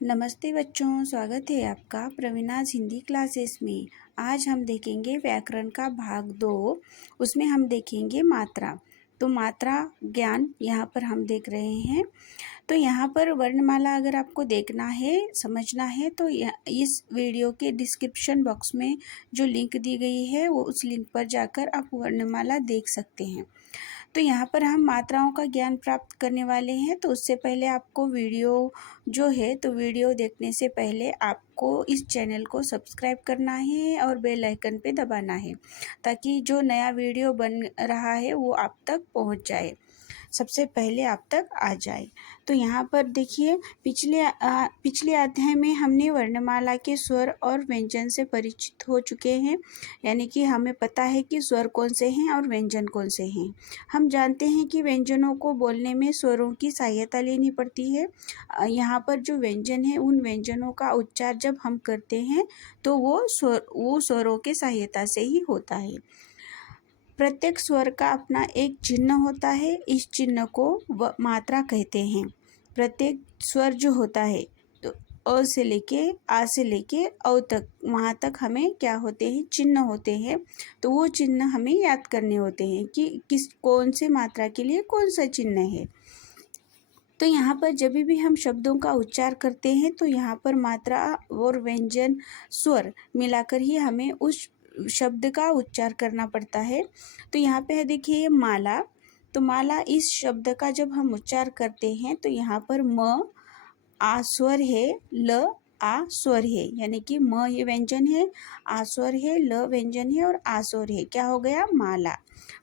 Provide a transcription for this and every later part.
नमस्ते बच्चों, स्वागत है आपका प्रवीणाज हिंदी क्लासेस में। आज हम देखेंगे व्याकरण का भाग 2। उसमें हम देखेंगे मात्रा। तो मात्रा ज्ञान यहाँ पर हम देख रहे हैं। तो यहाँ पर वर्णमाला अगर आपको देखना है, समझना है तो इस वीडियो के डिस्क्रिप्शन बॉक्स में जो लिंक दी गई है वो उस लिंक पर जाकर आप वर्णमाला देख सकते हैं। तो यहाँ पर हम मात्राओं का ज्ञान प्राप्त करने वाले हैं। तो उससे पहले आपको वीडियो जो है तो वीडियो देखने से पहले आपको इस चैनल को सब्सक्राइब करना है और बेल आइकन पे दबाना है, ताकि जो नया वीडियो बन रहा है वो आप तक पहुँच जाए, सबसे पहले आप तक आ जाए। तो यहाँ पर देखिए, पिछले अध्याय में हमने वर्णमाला के स्वर और व्यंजन से परिचित हो चुके हैं, यानी कि हमें पता है कि स्वर कौन से हैं और व्यंजन कौन से हैं। हम जानते हैं कि व्यंजनों को बोलने में स्वरों की सहायता लेनी पड़ती है। यहाँ पर जो व्यंजन है उन व्यंजनों का उच्चार जब हम करते हैं तो वो स्वरों के सहायता से ही होता है। प्रत्येक स्वर का अपना एक चिन्ह होता है। इस चिन्ह को मात्रा कहते हैं। प्रत्येक स्वर जो होता है तो अ से लेके आ से लेके औ तक, वहाँ तक हमें क्या होते हैं, चिन्ह होते हैं। तो वो चिन्ह हमें याद करने होते हैं कि कौन से मात्रा के लिए कौन सा चिन्ह है। तो यहाँ पर जब भी हम शब्दों का उच्चार करते हैं तो यहाँ पर मात्रा और व्यंजन स्वर मिलाकर ही हमें उस शब्द का उच्चार करना पड़ता है। तो यहाँ पे है देखिए माला। तो माला इस शब्द का जब हम उच्चार करते हैं तो यहाँ पर म आ स्वर है, ल आ स्वर है, यानी कि म ये व्यंजन है, आ स्वर है, ल व्यंजन है और आ स्वर है। क्या हो गया, माला।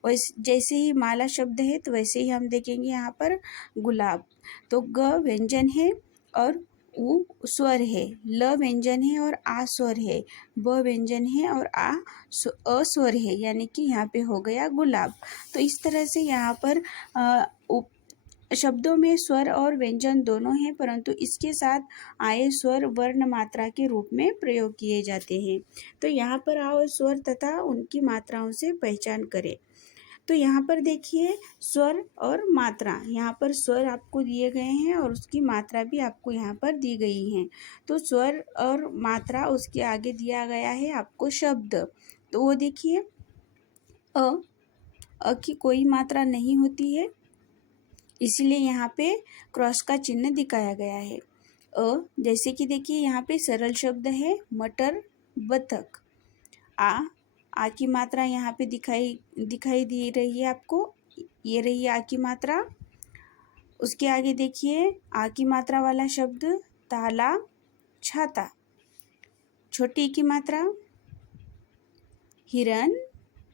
वैसे जैसे ही माला शब्द है तो वैसे ही हम देखेंगे यहाँ पर गुलाब। तो ग व्यंजन है और उ स्वर है, ल व्यंजन है और आ स्वर है, ब व्यंजन है और अ स्वर है, यानी कि यहाँ पे हो गया गुलाब। तो इस तरह से यहाँ पर शब्दों में स्वर और व्यंजन दोनों हैं, परंतु इसके साथ आए स्वर वर्ण मात्रा के रूप में प्रयोग किए जाते हैं। तो यहाँ पर आओ स्वर तथा उनकी मात्राओं से पहचान करें। तो यहाँ पर देखिए स्वर और मात्रा, यहाँ पर स्वर आपको दिए गए हैं और उसकी मात्रा भी आपको यहाँ पर दी गई है। तो स्वर और मात्रा, उसके आगे दिया गया है आपको शब्द। तो वो देखिए अ की कोई मात्रा नहीं होती है, इसीलिए यहाँ पे क्रॉस का चिन्ह दिखाया गया है। जैसे कि देखिए यहाँ पे सरल शब्द है मटर, बतख। आ की मात्रा यहाँ पे दिखाई दे रही है आपको, ये रही आ की मात्रा। उसके आगे देखिए आ की मात्रा वाला शब्द ताला, छाता। छोटी की मात्रा हिरन,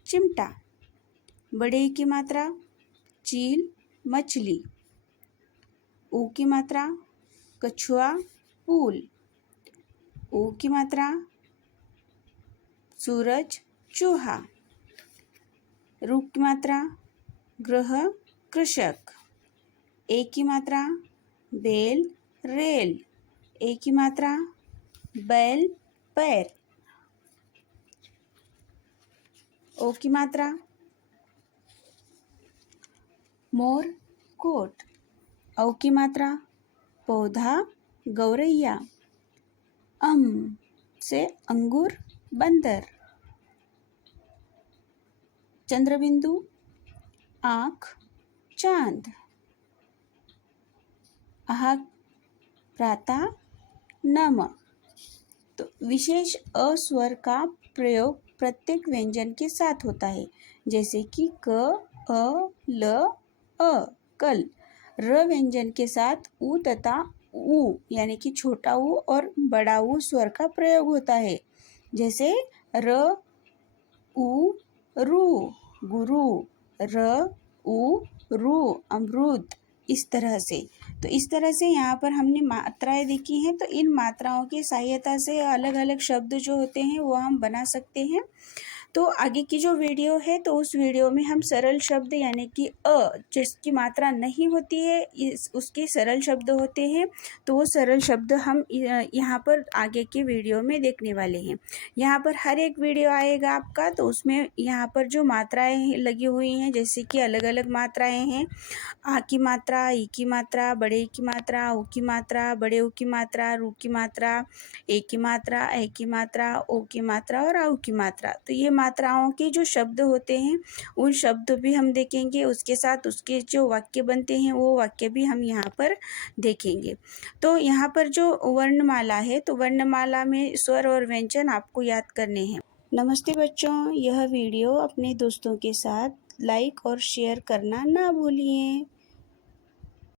चिमटा। बड़े की मात्रा चील, मछली। ऊ की मात्रा कछुआ, फूल। ऊ की मात्रा सूरज, चूहा। रू की मात्रा ग्रह, कृषक। ए की मात्रा बेल, रेल। ए की मात्रा बैल, पैर। ओ की मात्रा मोर, कोट। औ की मात्रा पौधा, गौरैया। अम से अंगूर, बंदर। चंद्रबिंदु, आँख, चांद। आह प्रातः, नमक। तो विशेष अ स्वर का प्रयोग प्रत्येक व्यंजन के साथ होता है, जैसे कि क, अ, ल, अ, कल। र व्यंजन के साथ उ तथा उ, यानी कि छोटा उ और बड़ा उ स्वर का प्रयोग होता है, जैसे र, उ, रु, गुरु। र, उ, रु, अमरूद। इस तरह से। तो इस तरह से यहाँ पर हमने मात्राएं देखी हैं। तो इन मात्राओं की सहायता से अलग अलग शब्द जो होते हैं वो हम बना सकते हैं। तो आगे की जो वीडियो है तो उस वीडियो में हम सरल शब्द यानी कि जिसकी मात्रा नहीं होती है उसके सरल शब्द होते हैं, तो वो सरल शब्द हम यहाँ पर आगे की वीडियो में देखने वाले हैं। यहाँ पर हर एक वीडियो आएगा आपका, तो उसमें यहाँ पर जो मात्राएं लगी हुई हैं जैसे कि अलग अलग मात्राएं हैं, आ की मात्रा, ई की मात्रा, बड़े ई की मात्रा, ऊ की मात्रा, बड़े ऊ की मात्रा, रू की मात्रा, ए की मात्रा, ऐ की मात्रा, ओ की मात्रा और आउ की मात्रा। तो ये मात्राओं के जो शब्द होते हैं उन शब्द भी हम देखेंगे, उसके साथ उसके जो वाक्य बनते हैं वो वाक्य भी हम यहाँ पर देखेंगे। तो यहाँ पर जो वर्णमाला है तो वर्णमाला में स्वर और व्यंजन आपको याद करने हैं। नमस्ते बच्चों, यह वीडियो अपने दोस्तों के साथ लाइक और शेयर करना ना भूलिए।